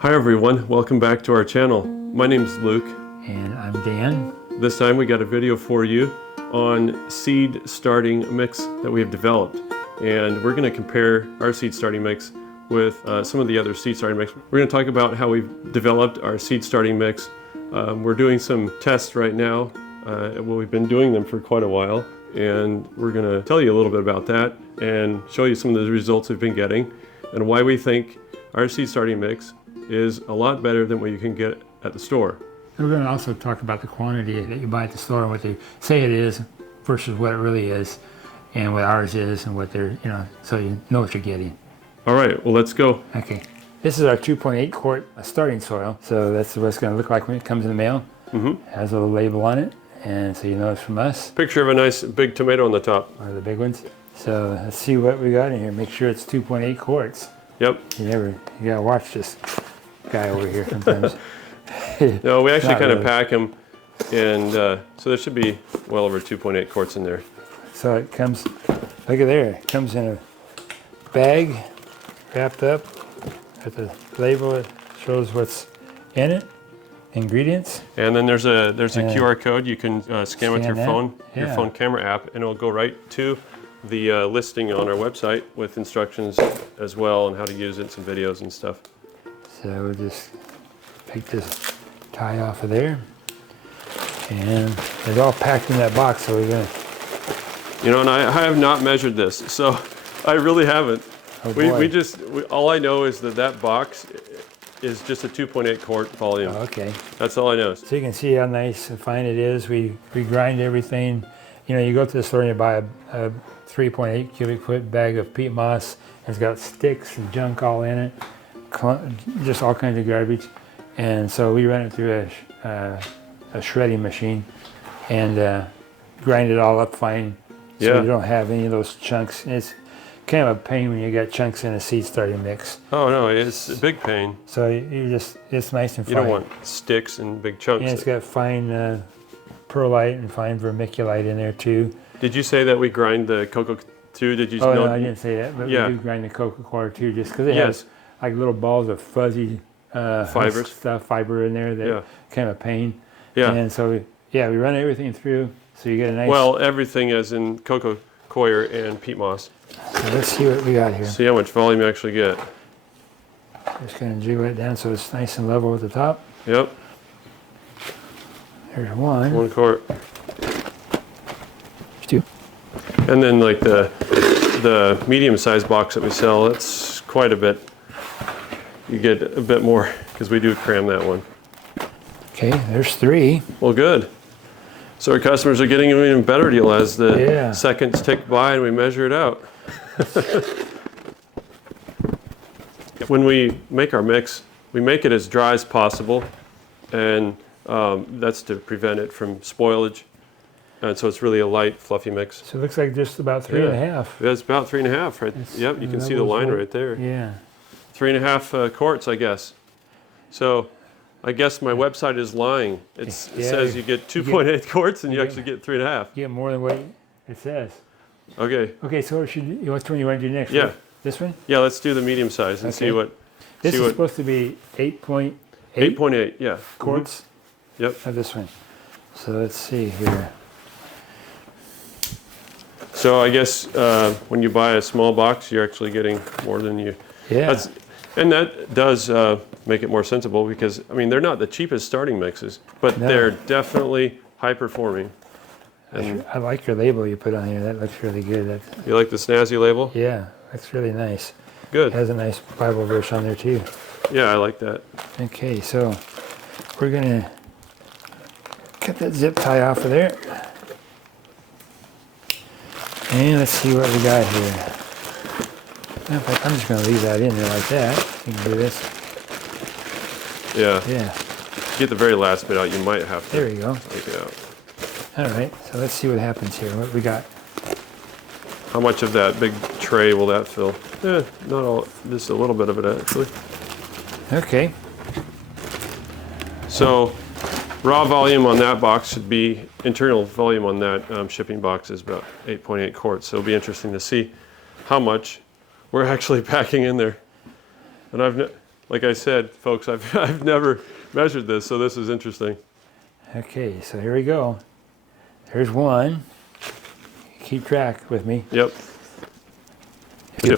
Hi everyone, welcome back to our channel. My name's Luke. And I'm Dan. This time we got a video for you on seed starting mix that we have developed. And we're going to compare our seed starting mix with some of the other seed starting mix. We're going to talk about how we've developed our seed starting mix. We're doing some tests right now. Well, we've been doing them for quite a while. And we're going to tell you a little bit about that and show you some of the results we've been getting and why we think our seed starting mix is a lot better than what you can get at the store. We're going to also talk about the quantity that you buy at the store and what they say it is versus what it really is, and what ours is, and what they're, so you know what you're getting. All right, well, let's go. Okay, this is our 2.8 quart starting soil, so that's what it's going to look like when it comes in the mail. It has a little label on it, and so you know it's from us. Picture of a nice big tomato on the top. One of the big ones. So let's see what we got in here. Make sure it's 2.8 quarts. Yep. You gotta watch this guy over here sometimes. No, we actually kind of really. pack them, and so there should be well over 2.8 quarts in there. So it comes, look at there, it comes in a bag, wrapped up, at the label it shows what's in it, ingredients. And then there's a QR code you can scan with your that. phone, your Yeah. phone camera app, and it'll go right to the listing on our website with instructions as well on how to use it, some videos and stuff. So we'll just take this tie off of there, and it's all packed in that box, so we're gonna... And I have not measured this, so I really haven't. Oh All I know is that box is just a 2.8 quart volume. Oh, okay. That's all I know. So you can see how nice and fine it is. We grind everything. You go to the store and you buy a 3.8 cubic foot bag of peat moss. It's got sticks and junk all in it, just all kinds of garbage. And so we run it through a shredding machine and grind it all up fine, so you don't have any of those chunks. It's kind of a pain when you got chunks in a seed starting mix. Oh no, it's a big pain. So it's nice and fine. You don't want sticks and big chunks. And it's got fine perlite and fine vermiculite in there too. Did you say that we grind the cocoa too? Did you? Oh no, I didn't say that, but Yeah. we do grind the cocoa coir too, just because it has like little balls of fuzzy fiber in there that kind of a pain. Yeah. And so we run everything through, so you get a nice. Well, everything as in cocoa coir and peat moss. So let's see what we got here. See how much volume you actually get. Just gonna jiggle it down so it's nice and level at the top. Yep. There's one. 1 quart. There's two. And then like the medium-sized box that we sell, it's quite a bit. You get a bit more because we do cram that one. Okay, there's three. Well, good. So our customers are getting an even better deal as the seconds tick by and we measure it out. When we make our mix, we make it as dry as possible, and that's to prevent it from spoilage. And so it's really a light, fluffy mix. So it looks like just about 3.5. Yeah, it's about 3.5, right? Yep, you can see the line right there. Yeah. 3.5 quarts, I guess. So I guess my website is lying. It says you get 2.8 quarts and you actually get 3.5. You get more than what it says. Okay. Okay, so which one you want to do next? Yeah. Right? This one? Yeah, let's do the medium size and see what. This is supposed to be 8.8. 8.8, yeah. Quarts. Yep. Of this one. So let's see here. So I guess when you buy a small box, you're actually getting more than you. Yeah. And that does make it more sensible because, I mean, they're not the cheapest starting mixes, but they're definitely high performing. And I like your label you put on here. That looks really good. you like the snazzy label? Yeah, that's really nice. Good. It has a nice Bible verse on there too. Yeah, I like that. Okay, so we're gonna cut that zip tie off of there. And let's see what we got here. In fact, I'm just going to leave that in there like that. You can do this. Yeah. Yeah. Get the very last bit out. You might have to. There you go. Take it out. All right. So let's see what happens here. What we got? How much of that big tray will that fill? Not all. Just a little bit of it actually. Okay. So, raw volume on that box should be internal volume on that shipping box is about 8.8 quarts. So it'll be interesting to see how much we're actually packing in there. And like I said, folks, I've never measured this, so this is interesting. Okay, so here we go. There's one. Keep track with me. Yep. Two.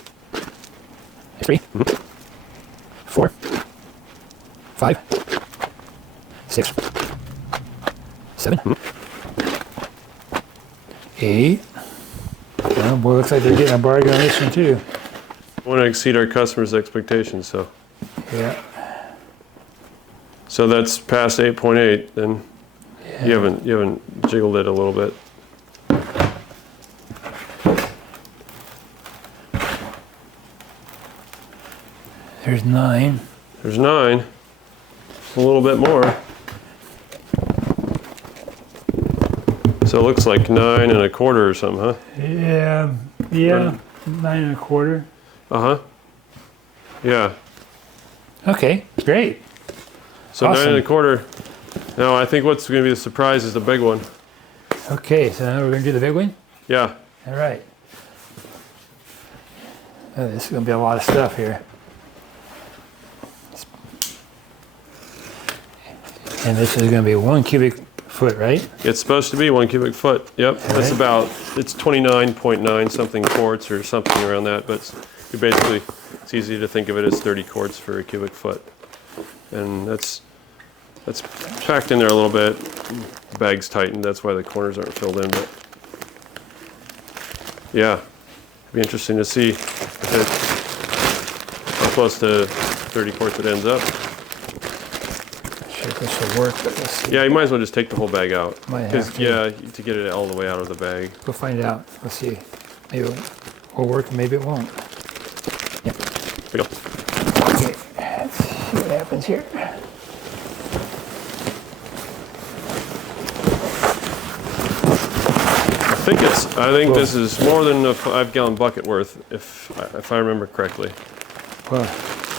3. 4. 5. 6. 7. 8. Oh boy, looks like they're getting a bargain on this one too. We want to exceed our customers' expectations, so. Yeah. So that's past 8.8, then Yeah. you haven't jiggled it a little bit. There's 9. There's 9. A little bit more. So it looks like 9 1/4 or something, huh? Yeah. Yeah. 9 1/4. Uh-huh. Yeah. Okay, great. So Awesome. 9 1/4. Now I think what's going to be the surprise is the big one. Okay, so now we're going to do the big one? Yeah. All right. Oh, this is going to be a lot of stuff here. And this is going to be 1 cubic foot, right? It's supposed to be 1 cubic foot. Yep. That's right. about, it's 29.9 something quarts or something around that, but you basically, it's easy to think of it as 30 quarts for a cubic foot. And that's packed in there a little bit. The bag's tightened, that's why the corners aren't filled in, but yeah, it'd be interesting to see how close to 30 quarts it ends up. Sure, this should work, but let's see. Yeah, you might as well just take the whole bag out. Might have Because, to. yeah, to get it all the way out of the bag. We'll find out. Let's see. Maybe it will work, maybe it won't. Yep. Here we go. Okay, let's see what happens here. I think this is more than a 5-gallon bucket worth, if I remember correctly. Well,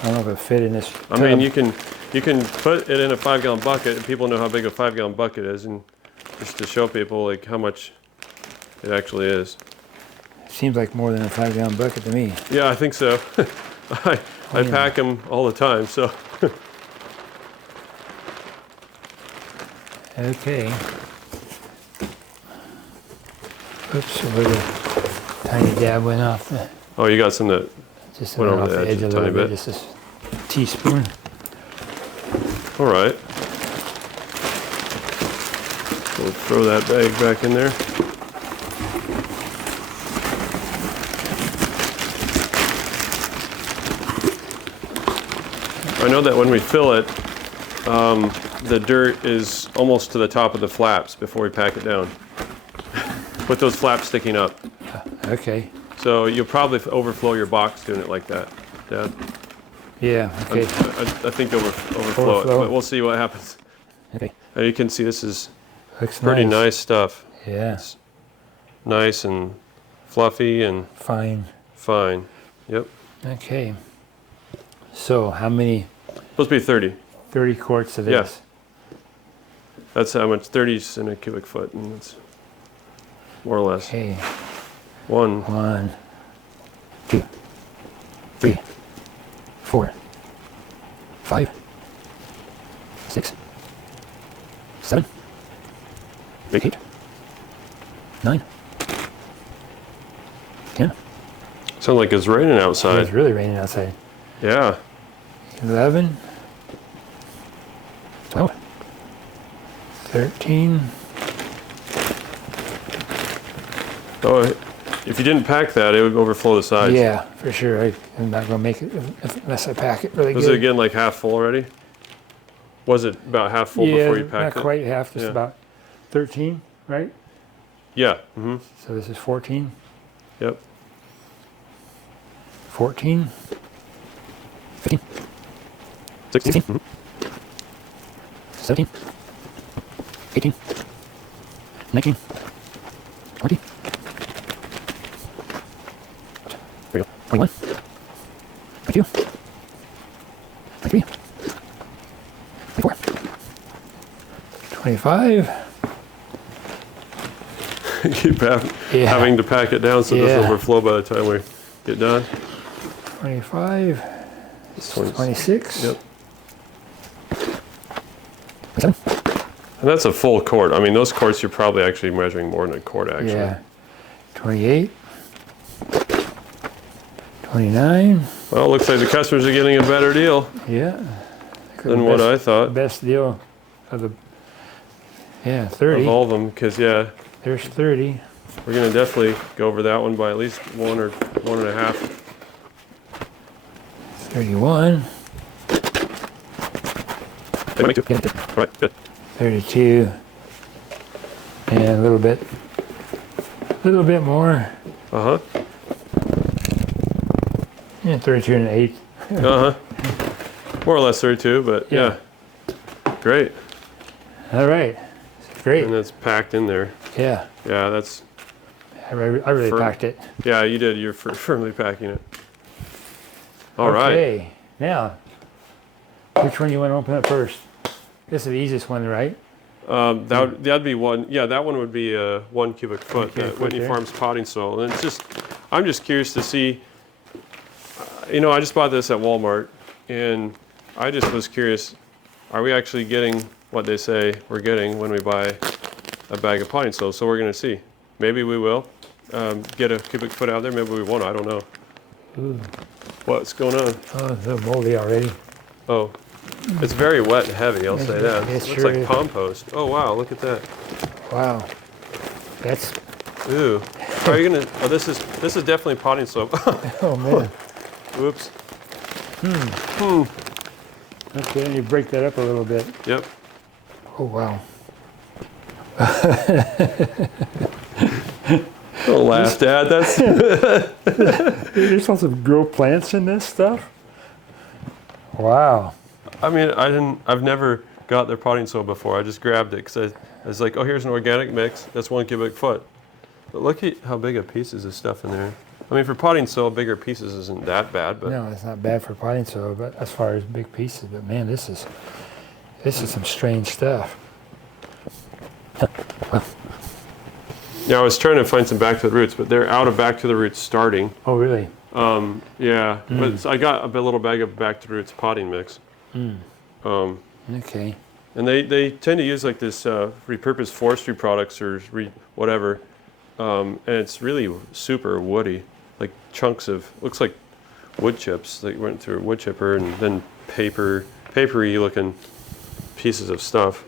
I don't know if it fit in this I mean, tub. you can put it in a 5-gallon bucket, and people know how big a 5-gallon bucket is, and just to show people like how much it actually is. Seems like more than a 5-gallon bucket to me. Yeah, I think so. I pack them all the time, so. Okay. Oops, where the tiny dab went off. Oh, you got some that Just went went over off the edge a a little tiny bit. bit. Just a teaspoon. All right. We'll throw that bag back in there. I know that when we fill it, the dirt is almost to the top of the flaps before we pack it down. With those flaps sticking up. Okay. So you'll probably overflow your box doing it like that, Dad. Yeah, okay. I think overflow it, but we'll see what happens. Okay. And you can see this is Looks pretty nice stuff. Yeah. It's nice and fluffy and Fine. fine. Yep. Okay. So how many? Supposed to be 30. 30 quarts of Yeah. this. That's how much 30's in a cubic foot, and it's more or less. Okay. 1, 1, 2, 3, 4, 5, 6, 7, 8, 9, 10. Sounds like it's raining It's outside. really raining outside. Yeah. 11, 12, 13. Oh, if you didn't pack that, it would overflow the sides. Yeah, for sure. I'm not going to make it unless I pack it really Was good. it again like half full already? Was it about half full yeah, before you packed not it? quite half, just Yeah. about 13, right? Yeah. Mm-hmm. So this is 14, Yep. 14, 15, 16. 16, 17, 18, 19, 20, 21, 22, 23, 24, 25. Keep Yeah. having to pack it down so it Yeah. doesn't overflow by the time we get done. 25, It's 20. 26. Yep. And that's a full quart. I mean, those quarts, you're probably actually measuring more than a quart, actually. Yeah. 28. 29. Well, it looks like the customers are getting a better deal Yeah. than what I thought. Best deal of the. Yeah, 30. Of all of them, because, yeah, There's 30. we're going to definitely go over that one by at least 1 or 1.5. 31. All right, good. 32. And a little bit more. Uh-huh. Yeah, 32 and 8. Uh-huh. More or less 32, but yeah. Great. All right. Great. And that's packed in there. Yeah. Yeah, that's... I really Firm. packed it. Yeah, you did. You're firmly packing it. All right. Okay. Now, which one you want to open up first? This is the easiest one, right? That'd be one. Yeah, that one would be 1 cubic foot. cubic foot Whitney there. Farms potting soil, and it's just, I'm just curious to see. You know, I just bought this at Walmart, and I just was curious. Are we actually getting what they say we're getting when we buy a bag of potting soil? So we're going to see. Maybe we will get a cubic foot out there. Maybe we won't. I don't know. Ooh. What's going on? Oh, it's a little moldy already. Oh, it's very wet and heavy. I'll say that. It It looks sure like is. compost. Oh wow, look at that. Wow. That's. Ooh. Are you gonna? Oh, this is definitely potting soil. Oh man. Whoops. Okay, and you break that up a little bit. Yep. Oh wow. Don't laugh, Dad. That's. You're supposed to grow plants in this stuff? Wow. I mean, I've never got their potting soil before. I just grabbed it because I was like, oh, here's an organic mix. That's 1 cubic foot. But look at how big a pieces of stuff in there. I mean, for potting soil, bigger pieces isn't that bad, but No, it's not bad for potting soil, but as far as big pieces, but man, this is some strange stuff. yeah, I was trying to find some back to the roots, but they're out of back to the roots starting. Oh really? Yeah, but I got a little bag of back to the roots potting mix. Okay. And they tend to use like this repurposed forestry products or whatever, and it's really super woody, like chunks of, looks like wood chips. They went through a wood chipper and then papery looking pieces of stuff.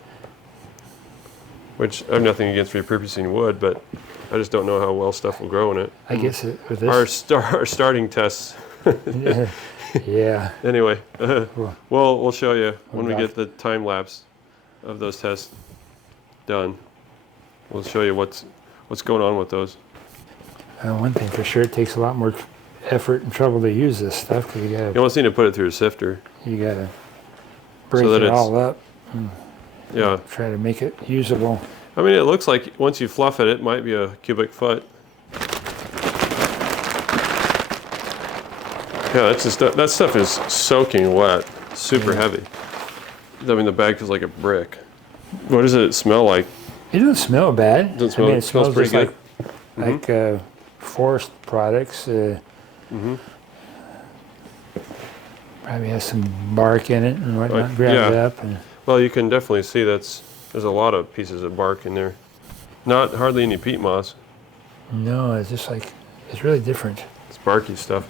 Which I have nothing against repurposing wood, but I just don't know how well stuff will grow in it. I guess it, with this. Our starting tests. Yeah. Anyway, we'll show you when we gosh. get the time lapse of those tests done. We'll show you what's going on with those. One thing for sure, it takes a lot more effort and trouble to use this stuff because You almost need to put it through a sifter. you gotta break that it it's- all up, Yeah. try to make it usable. I mean, it looks like once you fluff it, it might be a cubic foot. Yeah, that stuff is soaking wet, super heavy. I mean, the bag feels like a brick. What does it smell like? It doesn't smell bad. Doesn't smell- I mean, it it smells smells pretty just like forest products. Probably has some bark in it and whatnot. Grab it yeah. up and Well, you can definitely see there's a lot of pieces of bark in there. Not hardly any peat moss. no, it's just like it's really different. It's barky stuff.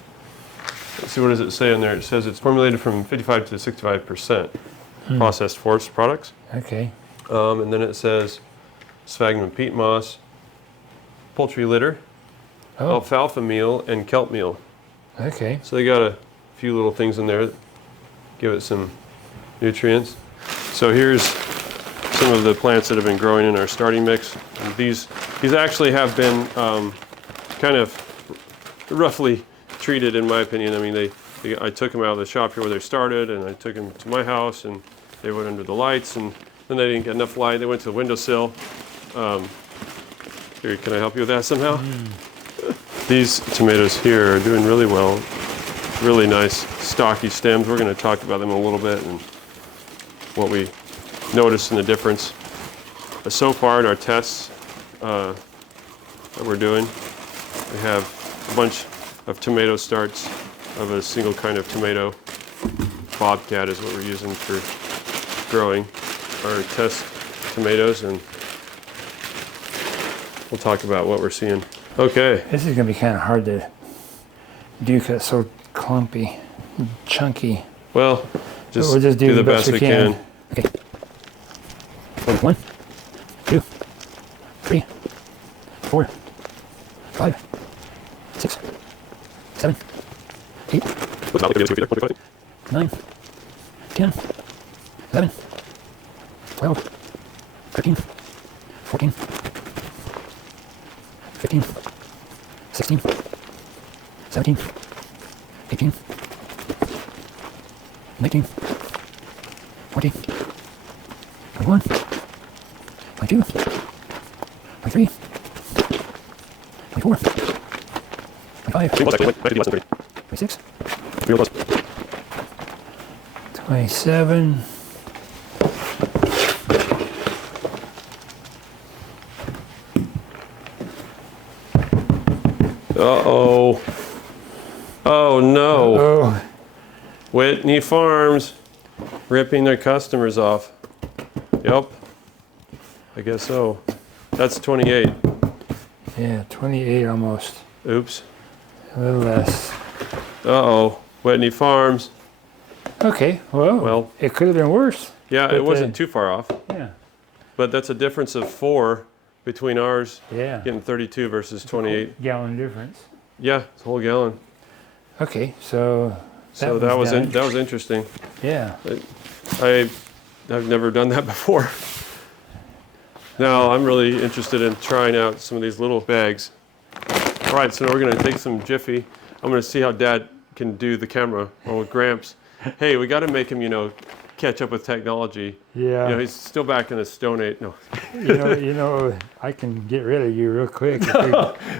Let's see, what does it say in there? It says it's formulated from 55 to 65% processed forest products. Okay. And then it says sphagnum peat moss, poultry litter, Oh, alfalfa meal, and kelp meal. okay. So they got a few little things in there that give it some nutrients. So here's some of the plants that have been growing in our starting mix. And these actually have been kind of roughly treated, in my opinion. I mean, I took them out of the shop here where they started, and I took them to my house, and they went under the lights, and then they didn't get enough light. They went to the windowsill. Here, can I help you with that somehow? These tomatoes here are doing really well. Really nice, stocky stems. We're going to talk about them a little bit and what we noticed in the difference. So far in our tests that we're doing, we have a bunch of tomato starts of a single kind of tomato. Bobcat is what we're using for growing our test tomatoes, and we'll talk about what we're seeing. Okay. This is going to be kind of hard to do because it's so clumpy, chunky. Well, just, we'll just do the best we can. Okay. 1, 2, 3, 4, 5, 6, 7, 8, 9, 10, 11, 12, 13, 14, 15, 16, 17, 18, 19, 20, 21, 22, 23, 24, 25, 26, 27. Uh-oh. Oh no. Oh, Whitney Farms ripping their customers off. Yep. I guess so. That's 28. yeah, 28 almost. Oops. A little less. Uh-oh. Whitney Farms. Okay, well, it could have been worse. Yeah, But, it wasn't too far off. Yeah, But that's a difference of 4 between ours yeah. getting 32 versus 28. Gallon difference. Yeah, it's a whole gallon. Okay, so So that was done. that was interesting. Yeah. I've never done that before. Now I'm really interested in trying out some of these little bags. All right, so now we're gonna take some Jiffy. I'm gonna see how Dad can do the camera with Gramps. Hey, we got to make him, catch up with technology. Yeah. He's still back in the Stone Age. No. you know, I can get rid of you real quick.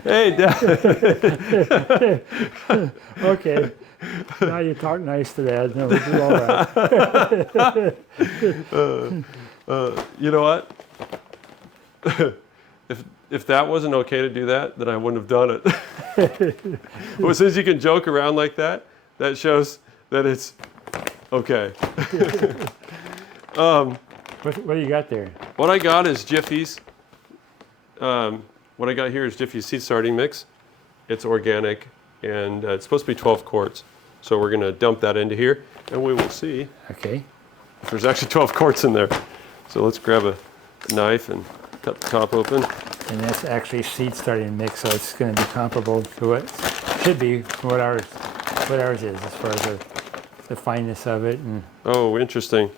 Hey, Dad. Okay. Now you talk nice to Dad. No, we'll do all right. You know what? If that wasn't okay to do that, then I wouldn't have done it. Well, since you can joke around like that, that shows that it's okay. What do you got there? What I got is Jiffy's. What I got here is Jiffy's seed starting mix. It's organic, and it's supposed to be 12 quarts. So we're going to dump that into here, and we will see Okay. if there's actually 12 quarts in there. So let's grab a knife and cut the top open. And that's actually seed starting mix, so it's going to be comparable to what should be what ours is as far as the fineness of it. And Oh, interesting.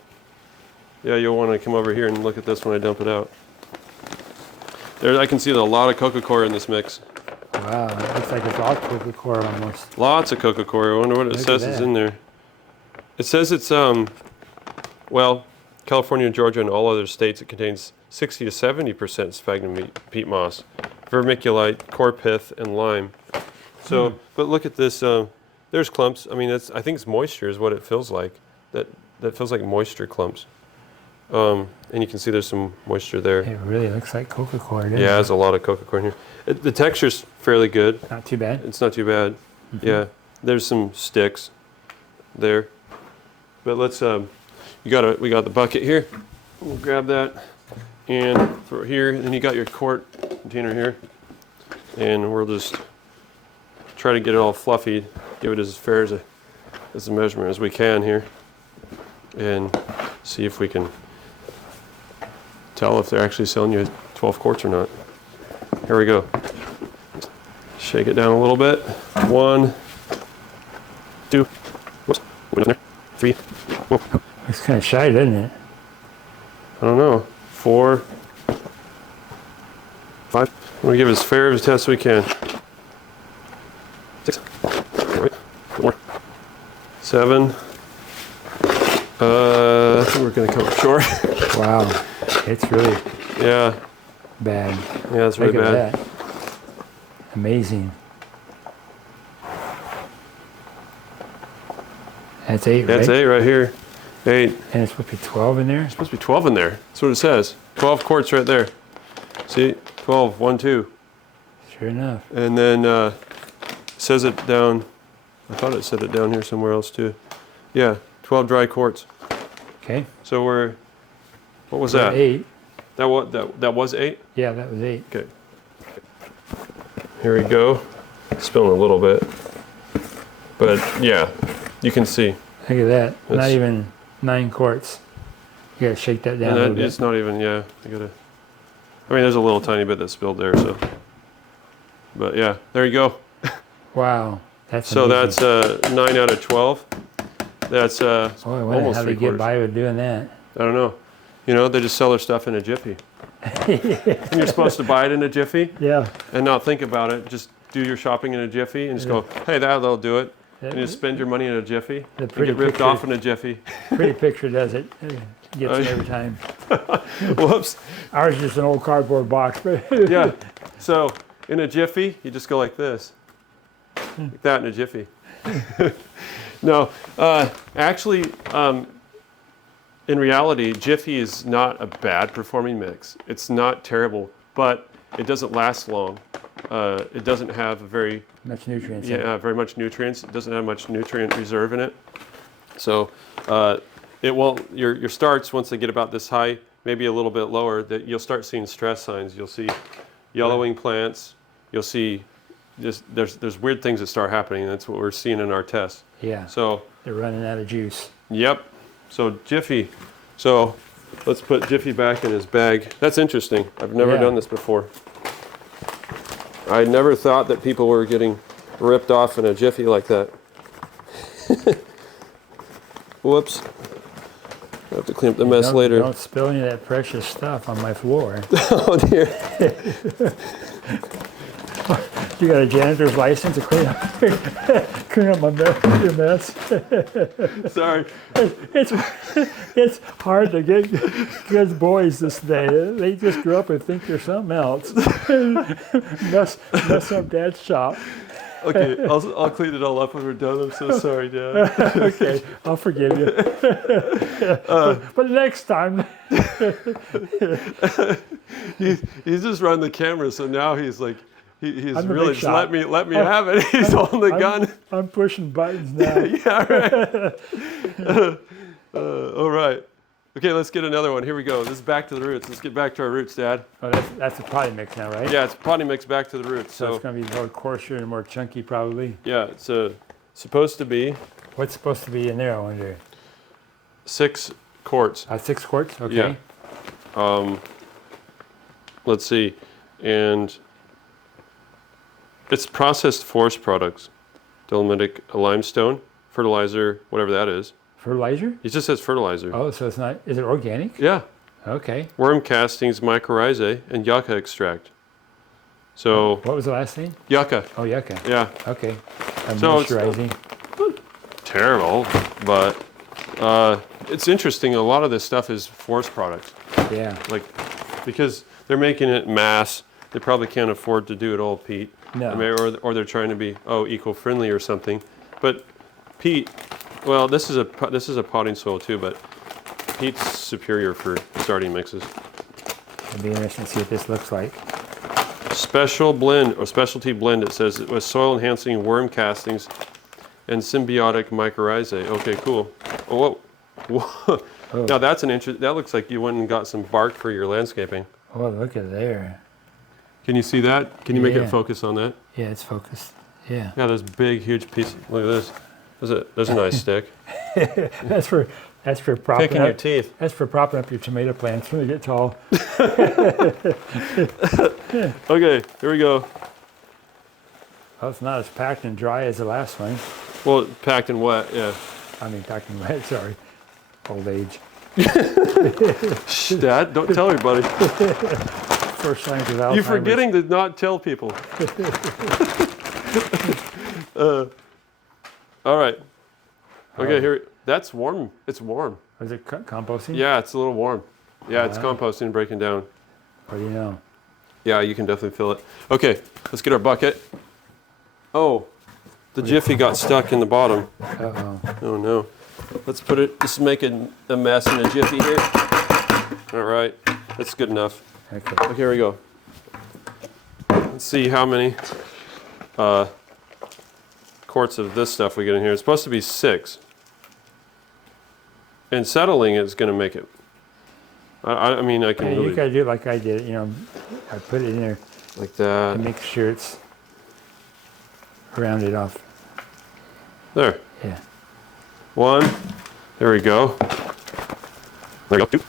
Yeah, you'll want to come over here and look at this when I dump it out. There, I can see a lot of coca-cola in this mix. wow, it looks like it's all Coca-Cola almost. Lots of coca-cola. I wonder what it Look says at is that. in there. It says it's, well, California, Georgia, and all other states, it contains 60 to 70% sphagnum peat moss, vermiculite, core pith, and lime. So, but look at this. There's clumps. I mean, I think it's moisture is what it feels like. That feels like moisture clumps. And you can see there's some moisture there. It really looks like Coca-Cola, doesn't Yeah, it? there's a lot of coca-cola in here. The texture's fairly good. Not too bad. It's not too bad. Yeah, there's some sticks there. But let's, we got the bucket here. We'll grab that and throw it here. And then you got your quart container here. And we'll just try to get it all fluffy, give it as fair as a measurement as we can here. And see if we can tell if they're actually selling you 12 quarts or not. Here we go. Shake it down a little bit. 1, 2, whoops, went in there. 3, whoa, It's kind of shy, doesn't it? I don't know. 4, 5. I'm gonna give it as fair of a test as we can. 6, right, 4, 7. I think we're gonna come up short. Wow, it's really Yeah, bad. yeah, it's really Look bad. at that. Amazing. That's 8, That's right? 8 right here. 8. And it's supposed to be 12 in there? There's supposed to be 12 in there. That's what it says. 12 quarts right there. See? 12, 1, 2. Sure enough. And then it says it down. I thought it said it down here somewhere else too. Yeah, 12 dry quarts. Okay. So what was We're that? at 8. That was 8? Yeah, that was 8. Okay. Here we go. Spilling a little bit. But yeah, you can see. Look at that. Not It's- even 9 quarts. You gotta shake that down a And little bit. it's not even, yeah, I mean, there's a little tiny bit that spilled there, so. But yeah, there you go. Wow. That's So amazing. that's 9 out of 12. That's Boy, I wonder almost how they 3 get quarters. by with doing that. I don't know. You know, they just sell their stuff in a Jiffy. And you're supposed to buy it in a Jiffy Yeah. and not think about it. Just do your shopping in a Jiffy and just go, hey, that'll do it. And just spend your money in a Jiffy. The And pretty get ripped picture. off in a Jiffy. Pretty picture does it. It gets it every time. Whoops. Ours is just an old cardboard box. But Yeah. So in a Jiffy, you just go like this. Like that in a Jiffy. No, actually, in reality, Jiffy is not a bad performing mix. It's not terrible, but it doesn't last long. It doesn't have very much nutrients. in it. very much nutrients. It doesn't have much nutrient reserve in it. So it will your starts, once they get about this high, maybe a little bit lower, that you'll start seeing stress signs. You'll see yellowing plants. You'll see there's weird things that start happening. And that's what we're seeing in our tests. Yeah. So They're running out of juice. yep. So Jiffy. So let's put Jiffy back in his bag. That's interesting. I've never Yeah. done this before. I never thought that people were getting ripped off in a Jiffy like that. Whoops. I have to clean up the mess later. Don't spill any of that precious stuff on my floor. Oh dear. You got a janitor's license to clean up your mess. Sorry. It's hard to get good boys this day. They just grow up and think they're something else. mess up Dad's shop. Okay, I'll clean it all up when we're done. I'm so sorry, Dad. Okay, I'll forgive you. But next time. He's just run the camera, so now he's like, he's I'm the really big just shot. let me have it. He's holding the gun. I'm pushing buttons now. Yeah, right. All right. Okay, let's get another one. Here we go. This is back to the roots. Let's get back to our roots, Dad. Oh, that's a potty mix now, right? Yeah, it's potty mix back to the roots. So So it's going to be more coarser and more chunky, probably. yeah, it's supposed to be What's supposed to be in there, I wonder? 6 quarts. 6 quarts? Okay. Yeah. Let's see, and it's processed forest products, dolomitic limestone, fertilizer, whatever that is. Fertilizer? It just says fertilizer. Oh, so it's not, is it organic? Yeah. Okay. Worm castings, mycorrhizae, and yucca extract. So What was the last thing? yucca, Oh, yucca. yeah, Okay. I'm So it's- moisturizing. terrible, but it's interesting. A lot of this stuff is forest products, Yeah. like because they're making it mass. They probably can't afford to do it all peat. No. I mean, or they're trying to be eco-friendly or something. But peat, well, this is a potting soil too, but peat's superior for starting mixes. It'll be interesting to see what this looks like. Special blend or specialty blend. It says it was soil enhancing worm castings and symbiotic mycorrhizae. Okay, cool. Oh, whoa. Oh. Now that's an interest. That looks like you went and got some bark for your landscaping. Oh, look at there. Can you see that? Can you make Yeah. it focus on that? Yeah, it's focused. Yeah. Yeah, there's big, huge pieces. Look at this. There's a nice stick. That's for propping Picking your up. teeth. That's for propping up your tomato plants when they get tall. Okay, here we go. Well, it's not as packed and dry as the last one. Well, packed and wet, yeah. I mean, packed and wet. Sorry, old age. Shh, Dad, don't tell everybody. First signs of Alzheimer's. You're forgetting to not tell people. All right. Okay, here. That's warm. It's warm. Was it composting? Yeah, it's a little warm. Yeah, it's Wow. composting and breaking down. What do you know? Yeah, you can definitely feel it. Okay, let's get our bucket. Oh, the Jiffy got stuck in the bottom. Uh-oh. Oh no. Let's put it, just make a mess in a Jiffy here. All right, that's good enough. Okay. Okay, here we go. Let's see how many quarts of this stuff we get in here. It's supposed to be 6. and settling is going to make it. I mean, I can Yeah, really you gotta do it like I did. You know, I put it in there like that. and make sure it's rounded off. There. Yeah. One. There we go. There you go.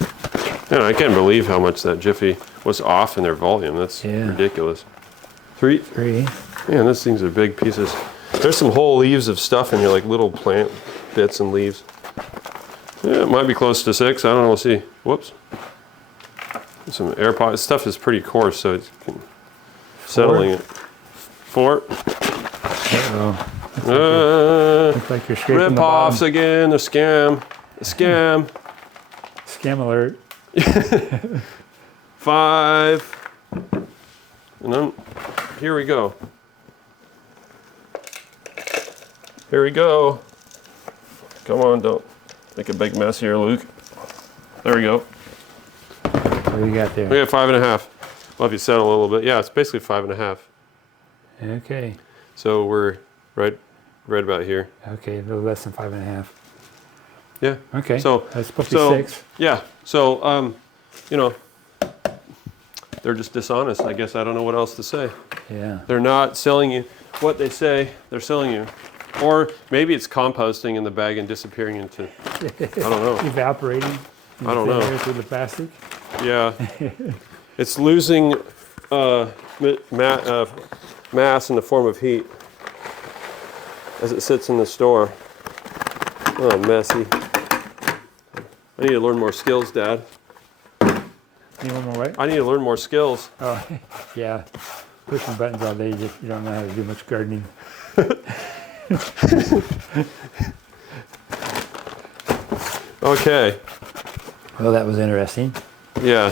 Yeah, I can't believe how much that Jiffy was off in their volume. That's ridiculous. 3. Man, those things are big pieces. There's some whole leaves of stuff in here, like little plant bits and leaves. Yeah, it might be close to 6. I don't know. We'll see. Whoops. Some air pockets. Stuff is pretty coarse, so it's settling it. 4. Looks like you're scraping the Rip-offs bottom. again. The scam. The scam. Scam alert. 5. And then here we go. Here we go. Come on, don't make a big mess here, Luke. There we go. What do you got there? We got 5.5. Well, if you settle a little bit, yeah, it's basically 5.5. Okay. So we're right about here. Okay, a little less than 5.5. Yeah. Okay. So that's supposed to be 6. Yeah. So you know, they're just dishonest. I guess I don't know what else to say. Yeah. They're not selling you what they say they're selling you. Or maybe it's composting in the bag and disappearing into, I don't know. Evaporating. I don't know. Through the plastic. Yeah. It's losing mass in the form of heat as it sits in the store. Oh, messy. I need to learn more skills, Dad. Need one more what? I need to learn more skills. Oh, yeah. Pushing buttons all day, you don't know how to do much gardening. Okay. Well, that was interesting. Yeah.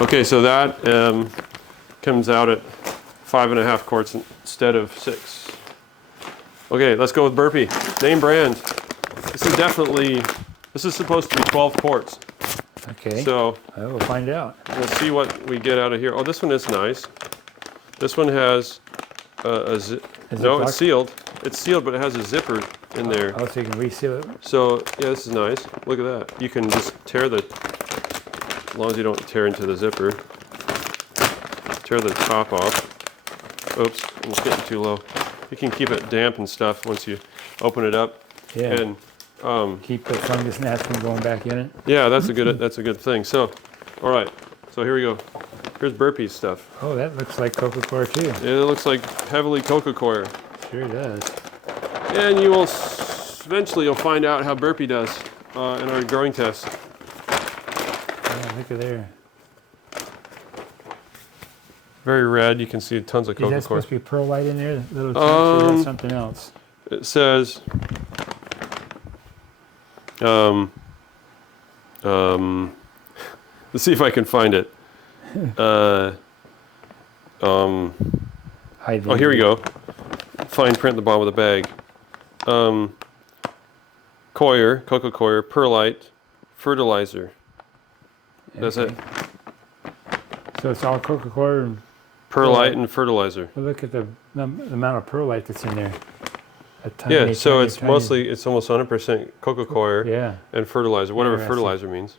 Okay, so that comes out at 5.5 quarts instead of 6. Okay, let's go with Burpee. Name brand. This is supposed to be 12 quarts. Okay. So we'll find out. let's see what we get out of here. Oh, this one is nice. This one has no, it's sealed. It's sealed, but it has a zipper in there. Oh, so you can reseal it? So, yeah, this is nice. Look at that. You can just tear as long as you don't tear into the zipper, tear the top off. Oops, it's getting too low. You can keep it damp and stuff once you open it up. Yeah. And keep the fungus gnats from going back in it. yeah, that's a good thing. So, all right. So here we go. Here's Burpee stuff. Oh, that looks like Coca-Cola too. It looks like heavily Coca-Cola. Sure does. And you will eventually you'll find out how Burpee does in our growing test. Yeah, look at there. Very red. You can see tons of Is that Coca-Cola. supposed to be perlite in there? Little chunks, or that's something else? It says let's see if I can find it. Oh, here we go. Fine print at the bottom of the bag. Coca-Cola, perlite, fertilizer. That's it. So it's all Coca-Cola and Perlite and fertilizer. well, look at the amount of perlite that's in there. Yeah, so it's almost 100% Coca-Cola yeah. and fertilizer, whatever Interesting. fertilizer means.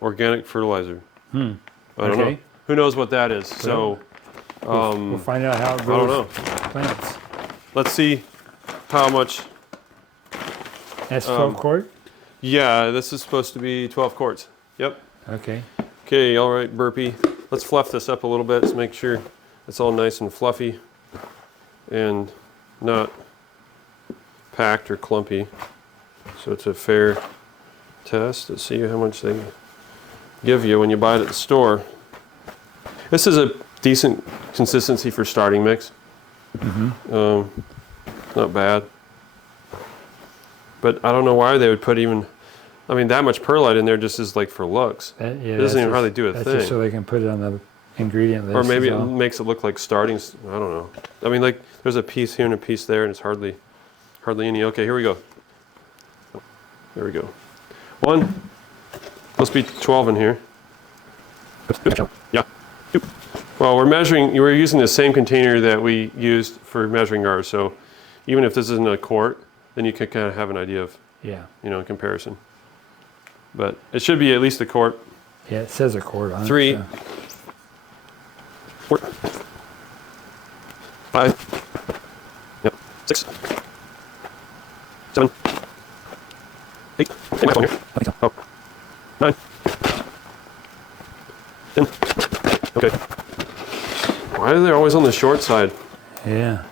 Organic fertilizer. Hmm. I don't know. Who knows what that is? So We'll find out how it I don't know. grows plants. Let's see how much. That's 12 quart? Yeah, this is supposed to be 12 quarts. Yep. Okay. Okay, all right, Burpee. Let's fluff this up a little bit to make sure it's all nice and fluffy and not packed or clumpy. So it's a fair test. Let's see how much they give you when you buy it at the store. This is a decent consistency for starting mix. Mm-hmm. Not bad. But I don't know why they would put that much perlite in there just as like for looks. It doesn't even hardly do a thing. That's just so they can put it on the ingredient list. Or maybe it makes it look like startings. I don't know. I mean, like there's a piece here and a piece there, and it's hardly any. Okay, here we go. There we go. One. Must be 12 in here. Yeah. Well, we're using the same container that we used for measuring ours. So even if this isn't a quart, then you can kind of have an idea of Yeah. you know, in comparison. But it should be at least a quart. Yeah, it says a quart on 3, it. So. 4, 5, yep, 6, 7, 8, oh, 9, 10, okay. Why are they always on the short side? Yeah.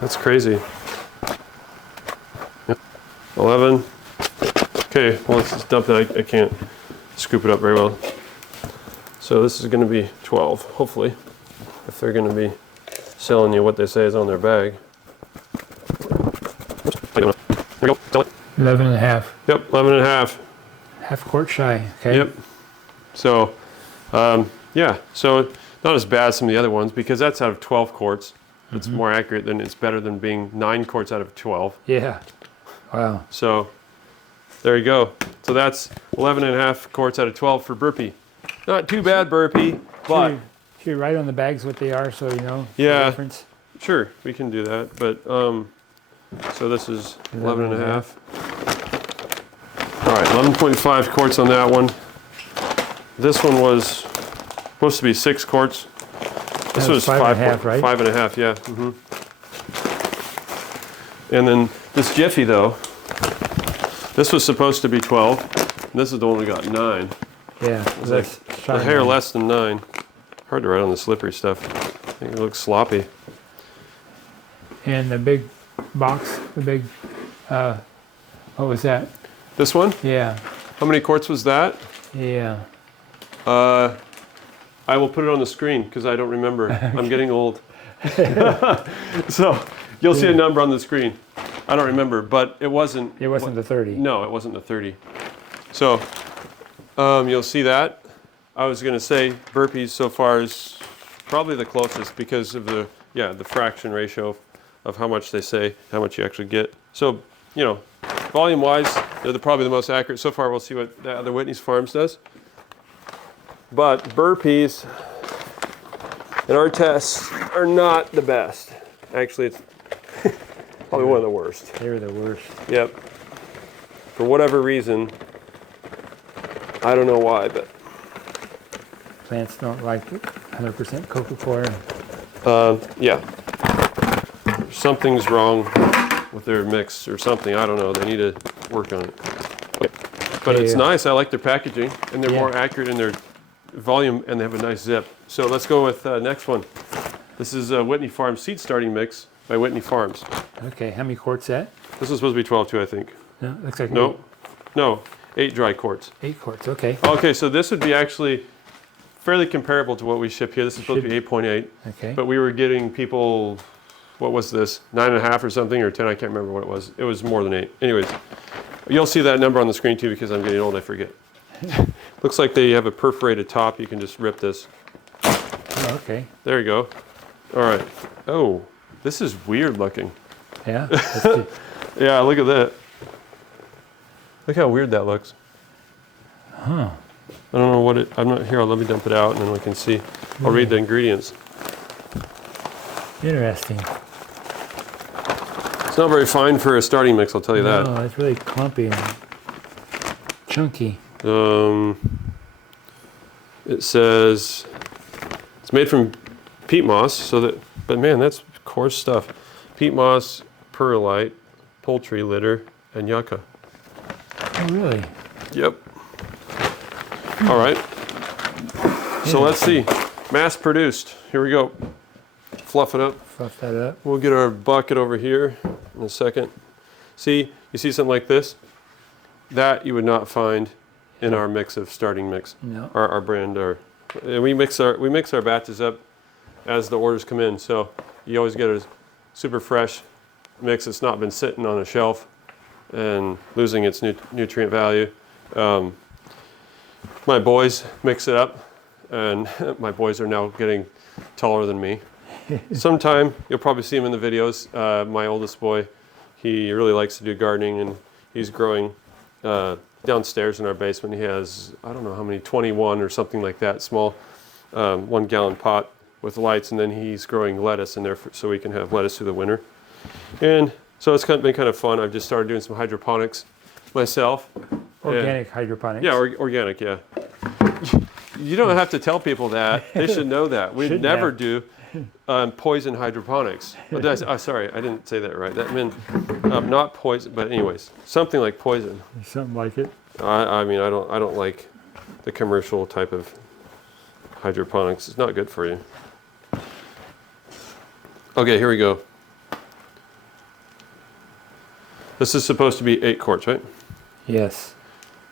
That's crazy. Yep. 11. Okay, well, let's just dump it. I can't scoop it up very well. So this is going to be 12, hopefully, if they're going to be selling you what they say is on their bag. There we go. Sell it. 11 and a half. Yep, 11 and a half. Half quart shy. Okay. Yep. So, yeah, so not as bad as some of the other ones because that's out of 12 quarts. It's more accurate than it's better than being 9 quarts out of 12. Yeah. Wow. So there you go. So that's 11 and a half quarts out of 12 for Burpee. Not too bad, Burpee, but Should you write on the bags what they are so you know yeah, the difference? sure, we can do that. But so this is 11 and a half. All right, 11.5 quarts on that one. This one was supposed to be 6 quarts. This was 5 and a half, right? 5 and a half, yeah. And then this Jiffy, though, this was supposed to be 12. This is the one we got 9. Yeah. That's The hair less than 9. Hard to write on the slippery stuff. I think it looks sloppy. And the big box, the big, what was that? This one? Yeah. How many quarts was that? Yeah. I will put it on the screen because I don't remember. I'm getting old. So you'll see a number on the screen. I don't remember, but it wasn't. It wasn't the 30. No, it wasn't the 30. So you'll see that. I was going to say Burpees so far is probably the closest because of the fraction ratio of how much they say, how much you actually get. So, you know, volume-wise, they're probably the most accurate. So far, we'll see what the other Whitney Farms does. But Burpees in our tests are not the best. Actually, it's probably one of the worst. They're the worst. Yep. For whatever reason, I don't know why, but Plants don't like 100% cocoa coir. yeah. Something's wrong with their mix or something. I don't know. They need to work on it. Okay. But it's nice. I like their packaging, and they're more accurate in their volume, and they have a nice zip. So let's go with next one. This is Whitney Farms Seed Starting Mix by Whitney Farms. Okay, how many quarts that? This is supposed to be 12 too, I think. No, looks like No, 8 dry quarts. 8 quarts, okay. Okay, so this would be actually fairly comparable to what we ship here. This is supposed to be 8.8. Okay. But we were getting people, what was this, 9.5 or something, or 10, I can't remember what it was. It was more than 8. Anyways, you'll see that number on the screen too because I'm getting old, I forget. Looks like they have a perforated top. You can just rip this. Oh, okay. There you go. All right. Oh, this is weird looking. Yeah? Yeah, look at that. Look how weird that looks. Huh. I don't know what it, I'm not here. Let me dump it out and then we can see. I'll read the ingredients. Interesting. It's not very fine for a starting mix, I'll tell you that. No, it's really clumpy and chunky. It says it's made from peat moss, so that, but man, that's coarse stuff. Peat moss, perlite, poultry litter, and yucca. Oh, really? Yep. All right. So let's see. Mass produced. Here we go. Fluff it up. Fluff that up. We'll get our bucket over here in a second. See, you see something like this? That you would not find in our mix of starting mix. No. Our brand. We mix our batches up as the orders come in. So you always get a super fresh mix that's not been sitting on a shelf and losing its nutrient value. My boys mix it up, and my boys are now getting taller than me. Sometime you'll probably see him in the videos. My oldest boy, he really likes to do gardening, and he's growing downstairs in our basement. He has, I don't know how many, 21 or something like that, small 1 gallon pot with lights, and then he's growing lettuce in there so we can have lettuce through the winter. And so it's been kind of fun. I've just started doing some hydroponics myself. Organic hydroponics. Yeah, organic, yeah. You don't have to tell people that. They should know that. We never do poison hydroponics. Sorry, I didn't say that right. That meant not poison, but anyways, something like poison. Something like it. I mean, I don't like the commercial type of hydroponics. It's not good for you. Okay, here we go. This is supposed to be 8 quarts, right? Yes.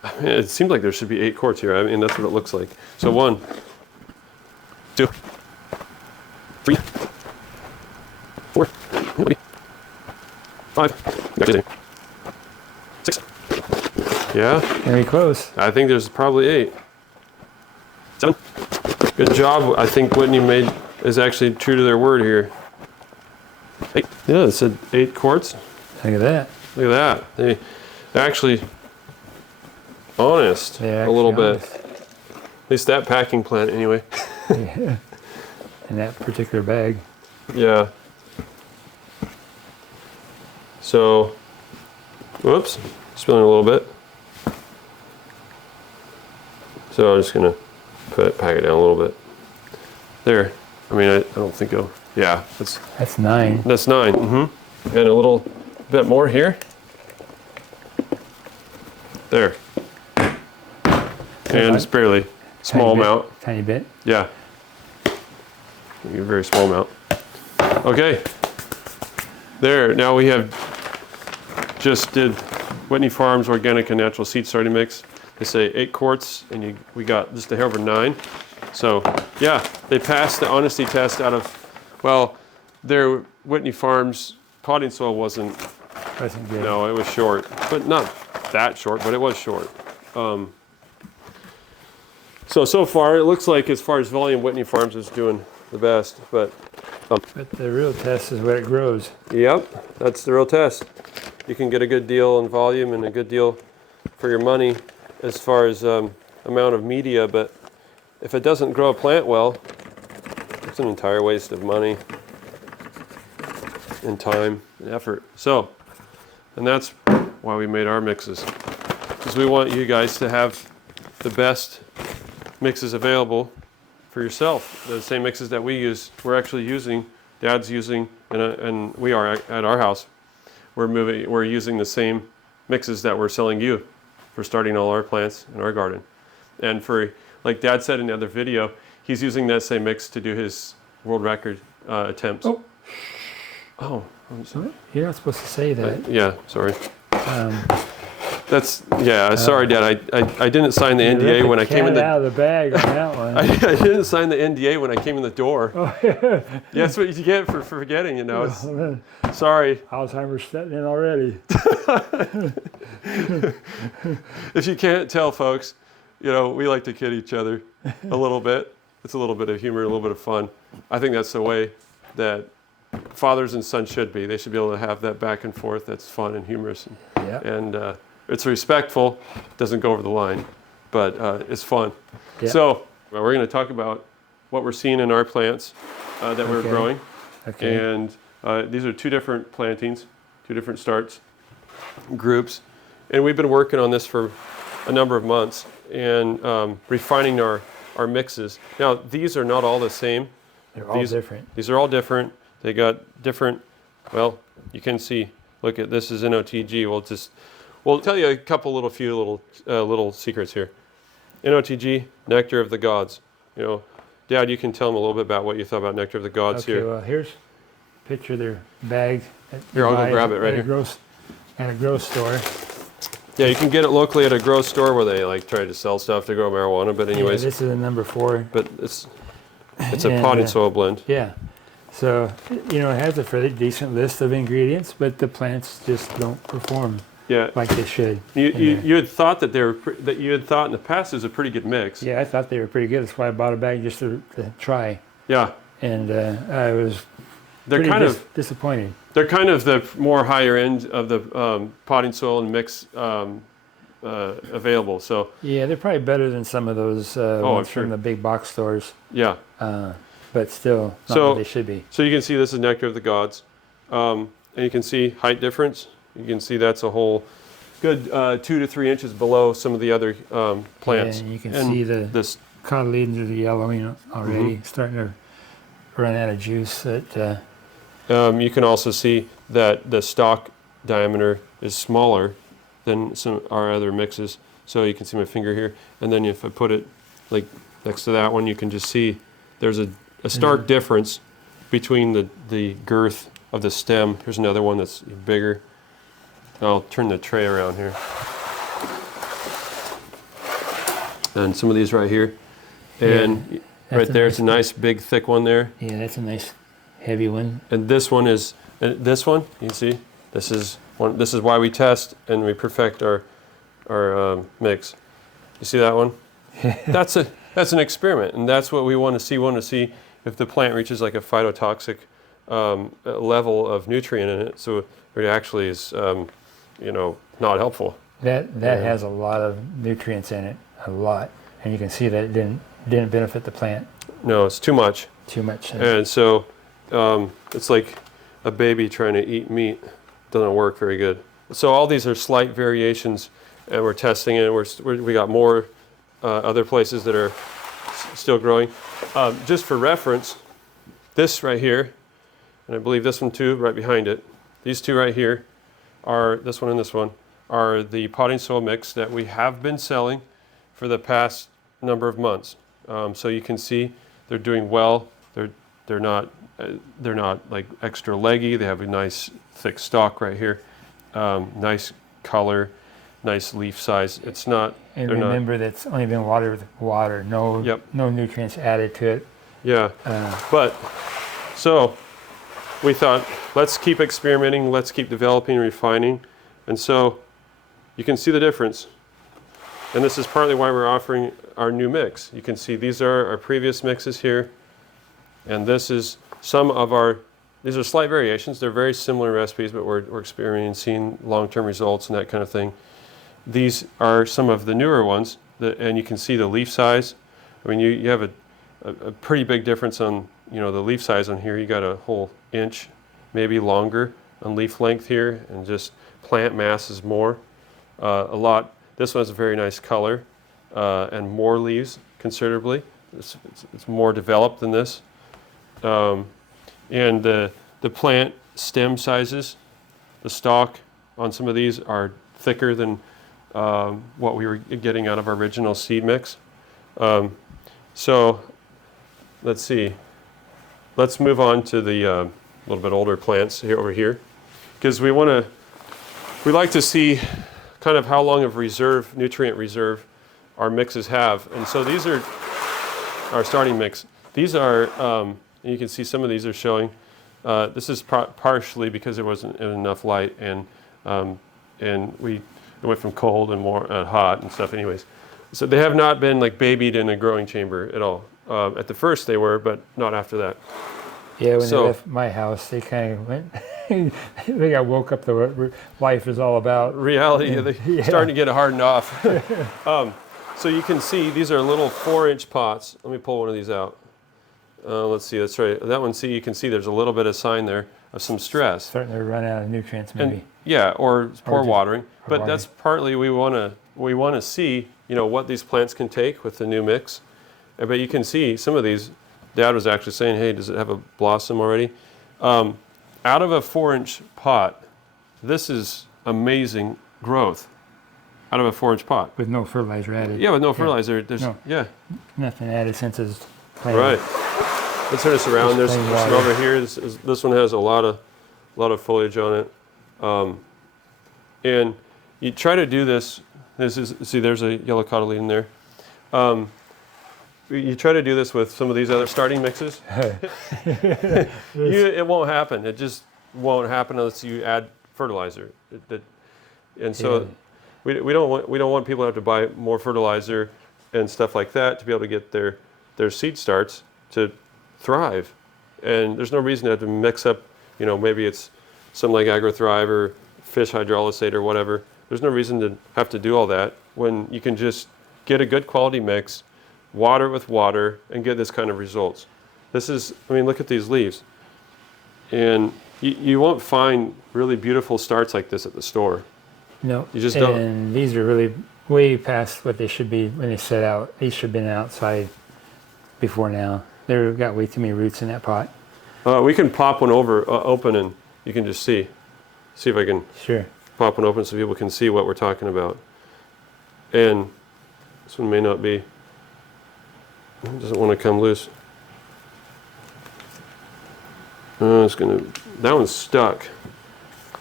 I mean, it seems like there should be 8 quarts here. I mean, that's what it looks like. So 1, 2, 3, 4, 5, 6. Yeah. Very close. I think there's probably 8. 7. Good job. I think Whitney is actually true to their word here. 8. Yeah, it said 8 quarts. Look at that. Look at that. They're actually honest a little bit. At least that packing plant, anyway. Yeah. In that particular bag. Yeah. So, whoops, spilling a little bit. So I'm just gonna pack it down a little bit. There. I mean, I don't think it'll. Yeah, that's 9. That's 9. Mm-hmm. And a little bit more here. There. And it's barely small amount. Tiny bit. Yeah. A very small amount. Okay. There. Now we have just did Whitney Farms organic and natural seed starting mix. They say 8 quarts, and we got just a hair over 9. So yeah, they passed the honesty test out of. Well, their Whitney Farms potting soil wasn't good. No, it was short, but not that short, but it was short. So far, it looks like as far as volume, Whitney Farms is doing the best, but the real test is where it grows. Yep, that's the real test. You can get a good deal in volume and a good deal for your money as far as amount of media, but if it doesn't grow a plant well, it's an entire waste of money and time and effort. So, and that's why we made our mixes, because we want you guys to have the best mixes available for yourself. The same mixes that we use, we're actually using, Dad's using, and we are at our house. We're using the same mixes that we're selling you for starting all our plants in our garden. And for, like Dad said in the other video, he's using that same mix to do his world record attempts. Oh, I'm sorry. You're not supposed to say that. Yeah, sorry. Sorry, Dad. I didn't sign the NDA when I came in. Out of the bag on that one. I didn't sign the NDA when I came in the door. Oh, yeah. That's what you get for forgetting. You know. Sorry. Alzheimer's setting in already. If you can't tell, folks, you know we like to kid each other a little bit. It's a little bit of humor, a little bit of fun. I think that's the way that fathers and sons should be. They should be able to have that back and forth that's fun and humorous. And it's respectful, doesn't go over the line, but it's fun. Yeah. So we're going to talk about what we're seeing in our plants that we're growing. Okay. And these are 2 different plantings, 2 different starts, groups. And we've been working on this for a number of months and refining our mixes. Now, these are not all the same. They're all different. These are all different. They got different, well, you can see, look at this is NOTG. We'll tell you a couple few little secrets here. NOTG, nectar of the gods. You know, Dad, you can tell them a little bit about what you thought about nectar of the gods here. Well, here's a picture of their bag. Here, I'll go grab it right here. At a grow store. Yeah, you can get it locally at a grow store where they like try to sell stuff to grow marijuana. But anyways, this is a number 4. But it's a potting soil blend. Yeah. So, you know, it has a fairly decent list of ingredients, but the plants just don't perform like they should. You had thought that you had thought in the past it was a pretty good mix. Yeah, I thought they were pretty good. That's why I bought a bag just to try. Yeah. And I was disappointed. They're kind of the more higher end of the potting soil and mix available. So yeah, they're probably better than some of those ones from the big box stores. Yeah. But still, not what they should be. So you can see this is nectar of the gods, and you can see height difference. You can see that's a whole good 2 to 3 inches below some of the other plants. And you can see this. cotyledons are yellowing already, starting to run out of juice. You can also see that the stalk diameter is smaller than some our other mixes. So you can see my finger here, and then if I put it like next to that one, you can just see there's a stark difference between the girth of the stem. Here's another one that's bigger. I'll turn the tray around here. And some of these right here. And right there's a nice big thick one there. Yeah, that's a nice heavy one. And this one is, you can see, this is why we test and we perfect our mix. You see that one? That's an experiment, and that's what we want to see. We want to see if the plant reaches like a phytotoxic level of nutrient in it, so it actually is, not helpful. That has a lot of nutrients in it, a lot, and you can see that it didn't benefit the plant. No, it's too much. Too much. And so it's like a baby trying to eat meat. Doesn't work very good. So all these are slight variations, and we're testing it. We got more other places that are still growing. Just for reference, this right here, and I believe this one too, right behind it. These two right here are, this one and this one, are the potting soil mix that we have been selling for the past number of months. So you can see they're doing well. They're not like extra leggy. They have a nice thick stalk right here. Nice color, nice leaf size. It's not. And remember, that's only been watered with water. No nutrients added to it. Yeah. But so we thought, let's keep experimenting. Let's keep developing, refining, and so you can see the difference. And this is partly why we're offering our new mix. You can see these are our previous mixes here, and this is some of our. These are slight variations. They're very similar recipes, but we're experiencing long-term results and that kind of thing. These are some of the newer ones, and you can see the leaf size. I mean, you have a pretty big difference on the leaf size on here. You got a whole inch, maybe longer, on leaf length here, and just plant mass is more. A lot. This one has a very nice color and more leaves considerably. It's more developed than this. And the plant stem sizes, the stalk on some of these are thicker than what we were getting out of our original seed mix. So let's see. Let's move on to the little bit older plants over here, because we like to see kind of how long of nutrient reserve our mixes have. And so these are our starting mix. These are, you can see some of these are showing. This is partially because there wasn't enough light, and we went from cold and more hot and stuff anyways. So they have not been like babied in a growing chamber at all. At the first they were, but not after that. Yeah, when they left my house, they kind of went, they got woke up to what life is all about. Reality, they're starting to get hardened off. So you can see these are little 4-inch pots. Let me pull one of these out. Let's see, that's right. That one, you can see there's a little bit of sign there of some stress. Starting to run out of nutrients maybe. Or poor watering. But that's partly we want to see, what these plants can take with the new mix. But you can see some of these, Dad was actually saying, hey, does it have a blossom already? Out of a 4-inch pot, this is amazing growth. Out of a 4-inch pot. With no fertilizer added. Yeah, with no fertilizer. There's nothing added since it's planted. Right. Let's turn this around. There's some over here. This one has a lot of foliage on it. And you try to do this. See, there's a yellow cotyledon there. You try to do this with some of these other starting mixes. It won't happen. It just won't happen unless you add fertilizer. And so we don't want people to have to buy more fertilizer and stuff like that to be able to get their seed starts to thrive. And there's no reason to have to mix up, maybe it's something like AgroThrive or fish hydrolysate or whatever. There's no reason to have to do all that when you can just get a good quality mix, water with water, and get this kind of results. Look at these leaves. And you won't find really beautiful starts like this at the store. No, You just don't. and these are really way past what they should be when they set out. These should have been outside before now. They've got way too many roots in that pot. We can pop one over open, and you can just see if I can Sure. pop one open so people can see what we're talking about. And this one may not be. It doesn't want to come loose. It's gonna. That one's stuck.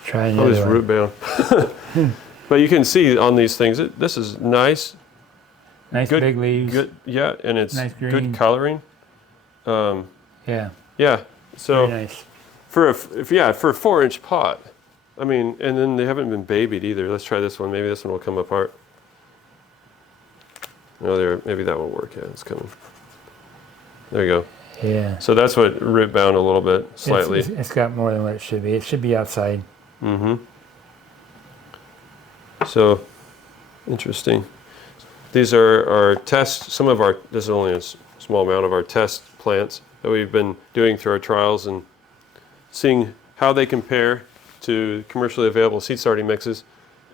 Try Oh, it's another one. root bound. But you can see on these things, this is nice. Nice Good, big leaves. good, yeah, and it's Nice good green. coloring. Yeah. Yeah, so Very nice. for a 4-inch pot, I mean, and then they haven't been babied either. Let's try this one. Maybe this one will come apart. No, there. Maybe that won't work. Yeah, it's coming. There you go. Yeah. So that's what root bound a little bit, slightly. It's got more than what it should be. It should be outside. Mm-hmm. So, interesting. These are our tests. This is only a small amount of our test plants that we've been doing through our trials and seeing how they compare to commercially available seed starting mixes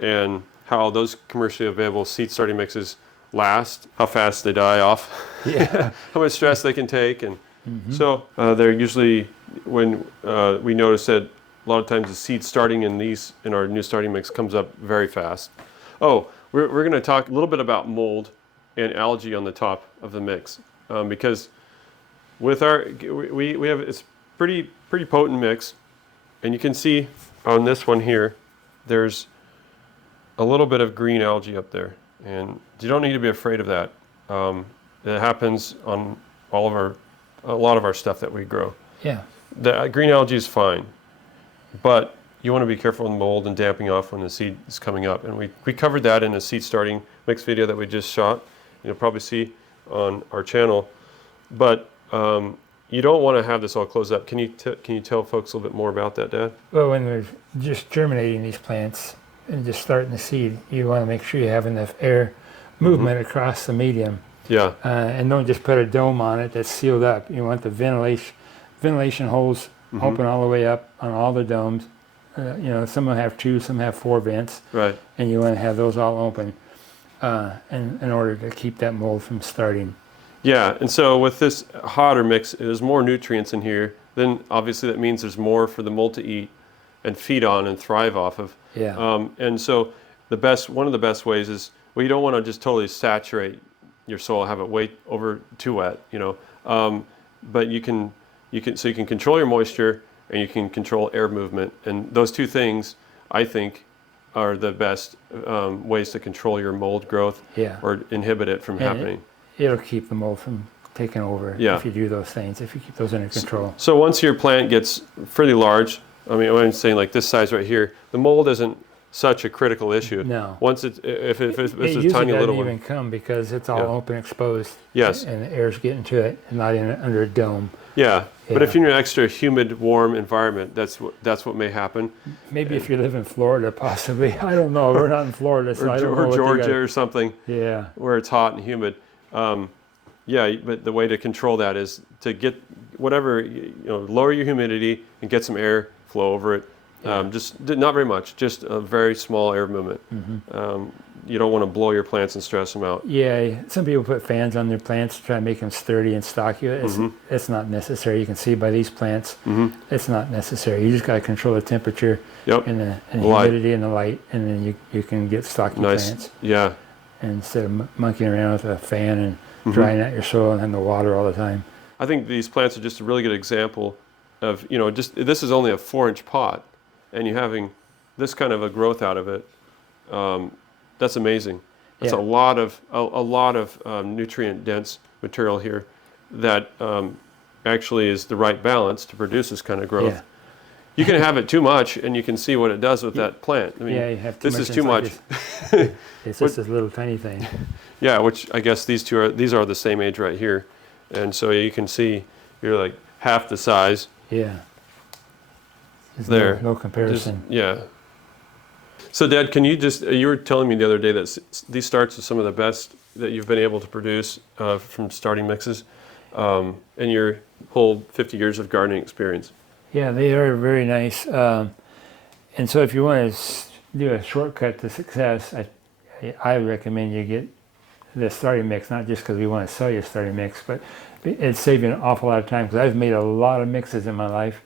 and how those commercially available seed starting mixes last, how fast they die off, Yeah. how much stress they can take. And so they're usually, when we notice that a lot of times the seed starting in our new starting mix comes up very fast. Oh, we're going to talk a little bit about mold and algae on the top of the mix, because with we have it's pretty potent mix, and you can see on this one here, there's a little bit of green algae up there, and you don't need to be afraid of that. It happens on a lot of our stuff that we grow. Yeah. The green algae is fine, but you want to be careful with mold and damping off when the seed is coming up. And we covered that in a seed starting mix video that we just shot. You'll probably see on our channel. But you don't want to have this all closed up. Can you tell folks a little bit more about that, Dad? Well, when we're just germinating these plants and just starting the seed, you want to make sure you have enough air movement across the medium. Yeah. And don't just put a dome on it that's sealed up. You want the ventilation holes open all the way up on all the domes. Some will have 2, some have 4 vents. Right. And you want to have those all open in order to keep that mold from starting. Yeah, and so with this hotter mix, there's more nutrients in here. Then obviously that means there's more for the mold to eat and feed on and thrive off of. Yeah. And so one of the best ways is, well, you don't want to just totally saturate your soil, have it way over too wet, but you can control your moisture and you can control air movement, and those two things, I think, are the best ways to control your mold growth. Yeah. Or inhibit it from happening. It'll keep the mold from taking over if you do those things, if you keep those under control. So once your plant gets fairly large, I mean, I'm saying like this size right here, the mold isn't such a critical issue. No. Once if it's a usually tiny little doesn't one. even come because it's all open, exposed. Yes. And the air's getting to it, and not under a dome. Yeah. But if Yeah. you're in an extra humid, warm environment, that's what may happen. Maybe if you live in Florida, possibly. I don't know. We're not in Florida, so I don't know Or what Georgia or something. Yeah. Where it's hot and humid. But the way to control that is to get whatever, lower your humidity and get some air flow over it. Just not very much, just a very small air movement. You don't want to blow your plants and stress them out. Yeah, some people put fans on their plants to try to make them sturdy and stocky. It's not necessary. You can see by these plants, it's not necessary. You just got to control the temperature and the humidity and the light, and then you can get stocky plants. Yeah. And instead of monkeying around with a fan and drying out your soil and having the water all the time. I think these plants are just a really good example of, this is only a 4-inch pot, and you're having this kind of a growth out of it. That's amazing. That's a lot of nutrient dense material here that actually is the right balance to produce this kind of growth. Yeah. You can have it too much, and you can see what it does with that plant. I mean, you have too this much is too much. It's just this little tiny thing. Yeah, which I guess these are the same age right here, and so you can see you're like half the size. Yeah. There's there. No comparison. So, Dad, can you you were telling me the other day that these starts are some of the best that you've been able to produce from starting mixes in your whole 50 years of gardening experience. Yeah, they are very nice. And so if you want to do a shortcut to success, I recommend you get the starting mix, not just because we want to sell you a starting mix, but it saves you an awful lot of time, because I've made a lot of mixes in my life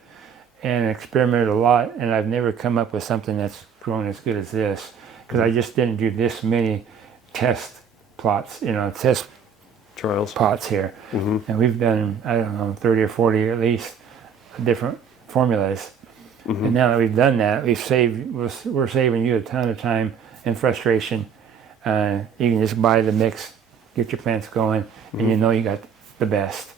and experimented a lot, and I've never come up with something that's grown as good as this, because I just didn't do this many test plots, test Trials. pots here. And we've done, I don't know, 30 or 40 at least different formulas. And now that we've done that, we're saving you a ton of time and frustration. You can just buy the mix, get your plants going, and you know you got the best.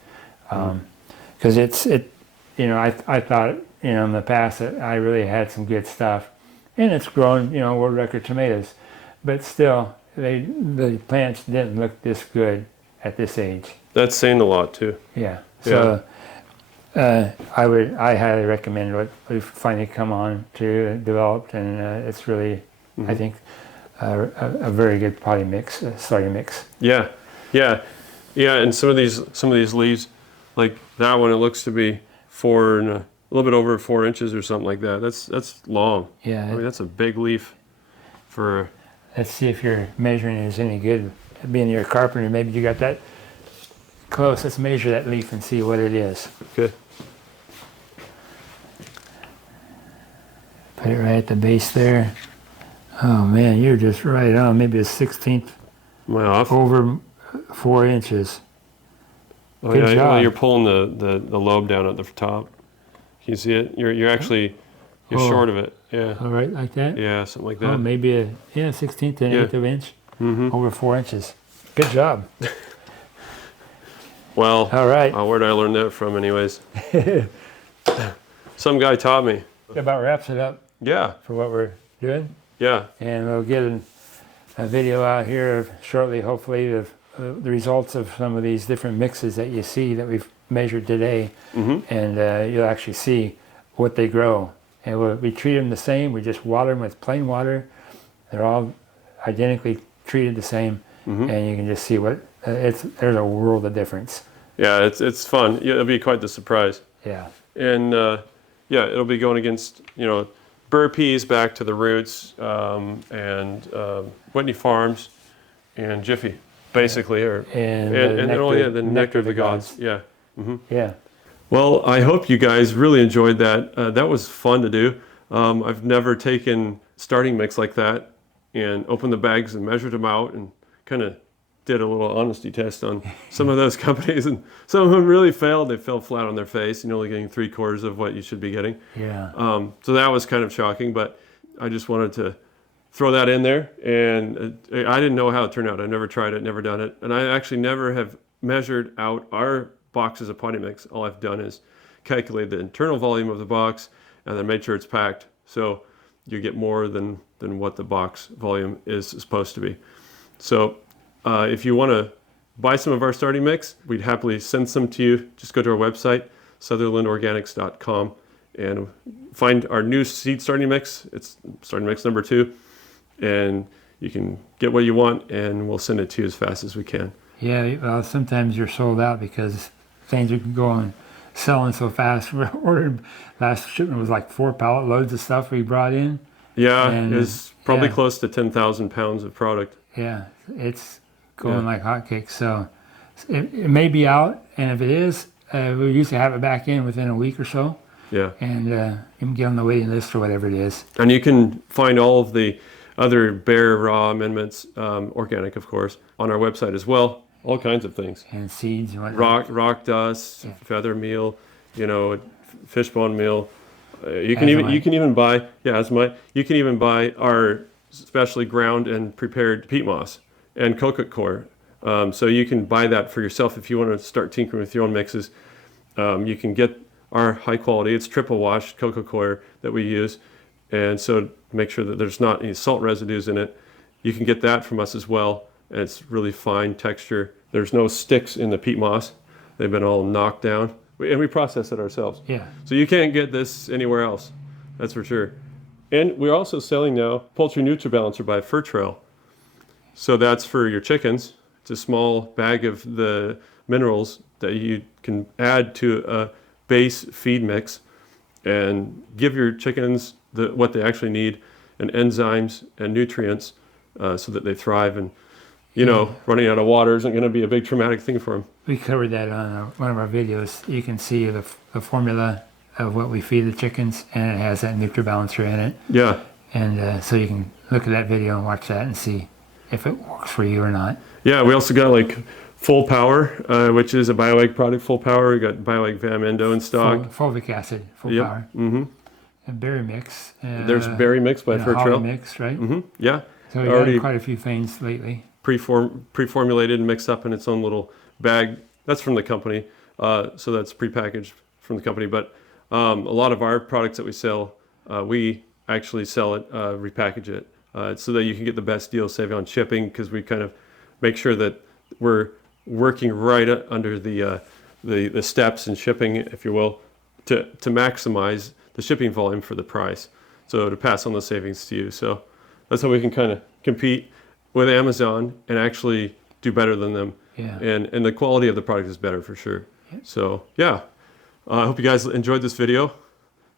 Because I thought, in the past that I really had some good stuff, and it's grown, world record tomatoes, but still, the plants didn't look this good at this age. That's saying a lot too. Yeah. So I highly recommend what we've finally come on to developed, and it's really, I think, a very good potting mix, starting mix. Yeah. And some of these leaves, like that one, it looks to be a little bit over 4 inches or something like that. That's long. Yeah. I mean, that's a big leaf for. Let's see if your measuring is any good. Being you're a carpenter, maybe you got that close. Let's measure that leaf and see what it is. Okay. Put it right at the base there. Oh man, you're just right on. Maybe a 1/16 Am I off? over 4 inches. Oh, Good yeah, job. well, you're pulling the lobe down at the top. Can you see it? You're actually short of it. Yeah. All right, like that? Yeah, something like that. Oh, maybe a 1/16 to an eighth of an inch over 4 inches. Good job. Well, All right. where did I learn that from, anyways? Some guy taught me. That about wraps it up Yeah. for what we're doing. Yeah. And we'll get a video out here shortly, hopefully, of the results of some of these different mixes that you see that we've measured today. And you'll actually see what they grow. And we treat them the same. We just water them with plain water. They're all identically treated the same. And you can just see there's a world of difference. Yeah, it's fun. Yeah, it'll be quite the surprise. Yeah. And it'll be going against, Burpee's back to the roots, and Whitney Farms and Jiffy, basically. The nectar of the gods. Yeah. Yeah. Well, I hope you guys really enjoyed that. That was fun to do. I've never taken starting mix like that and opened the bags and measured them out and kind of did a little honesty test on some of those companies, and some of them really failed. They fell flat on their face, and you're only getting 3/4 of what you should be getting. Yeah. So that was kind of shocking, but I just wanted to throw that in there, and I didn't know how it turned out. I never tried it, never done it, and I actually never have measured out our boxes of potting mix. All I've done is calculate the internal volume of the box and then made sure it's packed, so you get more than what the box volume is supposed to be. So if you want to buy some of our starting mix, we'd happily send some to you. Just go to our website, sutherlandorganics.com, and find our new seed starting mix. It's starting mix number 2, and you can get what you want, and we'll send it to you as fast as we can. Yeah, well, sometimes you're sold out because things are going selling so fast. We ordered, last shipment was like 4 pallet loads of stuff we brought in. Yeah, And, it's probably close to 10,000 pounds of product. Yeah, it's going like hotcakes. So it may be out, and if it is, we usually have it back in within a week or so. Yeah. And you can get on the waiting list or whatever it is. And you can find all of the other bare raw amendments, organic of course, on our website as well. All kinds of things. And seeds and whatnot. Rock dust, feather meal, fishbone meal. You can even buy You can even buy our specially ground and prepared peat moss and coconut coir. So you can buy that for yourself if you want to start tinkering with your own mixes. You can get our high quality. It's triple washed coconut coir that we use, and so make sure that there's not any salt residues in it. You can get that from us as well, and it's really fine texture. There's no sticks in the peat moss. They've been all knocked down, and we process it ourselves. Yeah. So you can't get this anywhere else, that's for sure. And we're also selling now Poultry NutriBalancer by Fur Trail. So that's for your chickens. It's a small bag of the minerals that you can add to a base feed mix and give your chickens what they actually need. and enzymes and nutrients so that they thrive. And, you know, running out of water isn't going to be a big traumatic thing for them. We covered that on one of our videos. You can see the formula of what we feed the chickens, and it has that NutriBalancer in it. Yeah. And so you can look at that video and watch that and see if it works for you or not. Yeah, we also got like Full Power, which is a BioEgg product, Full Power. We got BioEgg Vam Endo in stock. Fulvic acid, Full Yep. Power. Mm-hmm. And Berry Mix. There's Berry Mix by Fur Trail. Mix, right? Mm-hmm. Yeah. So we've got quite a few things lately. Pre-formulated and mixed up in its own little bag. That's from the company, so that's prepackaged from the company. But a lot of our products that we sell, we actually sell it, repackage it, so that you can get the best deal, save on shipping, because we kind of make sure that we're working right under the steps in shipping, if you will, to maximize the shipping volume for the price. So to pass on the savings to you. So that's how we can kind of compete with Amazon and actually do better than them. Yeah. And the quality of the product is better for sure. Yeah. So yeah, I hope you guys enjoyed this video.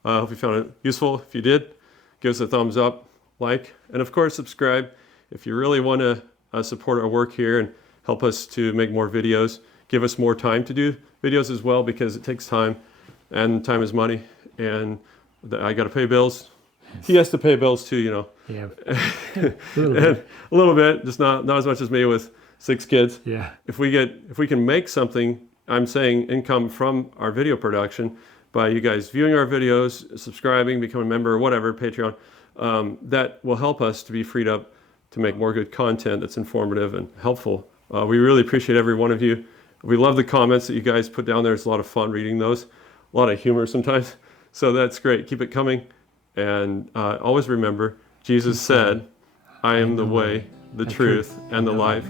I hope you found it useful. If you did, give us a thumbs up, like, and of course subscribe. If you really want to support our work here and help us to make more videos, give us more time to do videos as well, because it takes time, and time is money, and I got to pay bills. He has to pay bills too, you know. Yeah. A little bit, just not as much as me with 6 kids. Yeah. If we can make something, I'm saying income from our video production by you guys viewing our videos, subscribing, becoming a member, or whatever, Patreon, that will help us to be freed up to make more good content that's informative and helpful. We really appreciate every one of you. We love the comments that you guys put down there. It's a lot of fun reading those. A lot of humor sometimes. So that's great. Keep it coming. And always remember, Jesus said, I am the way, the truth, and the life.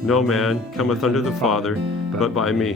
No man cometh unto the Father but by me.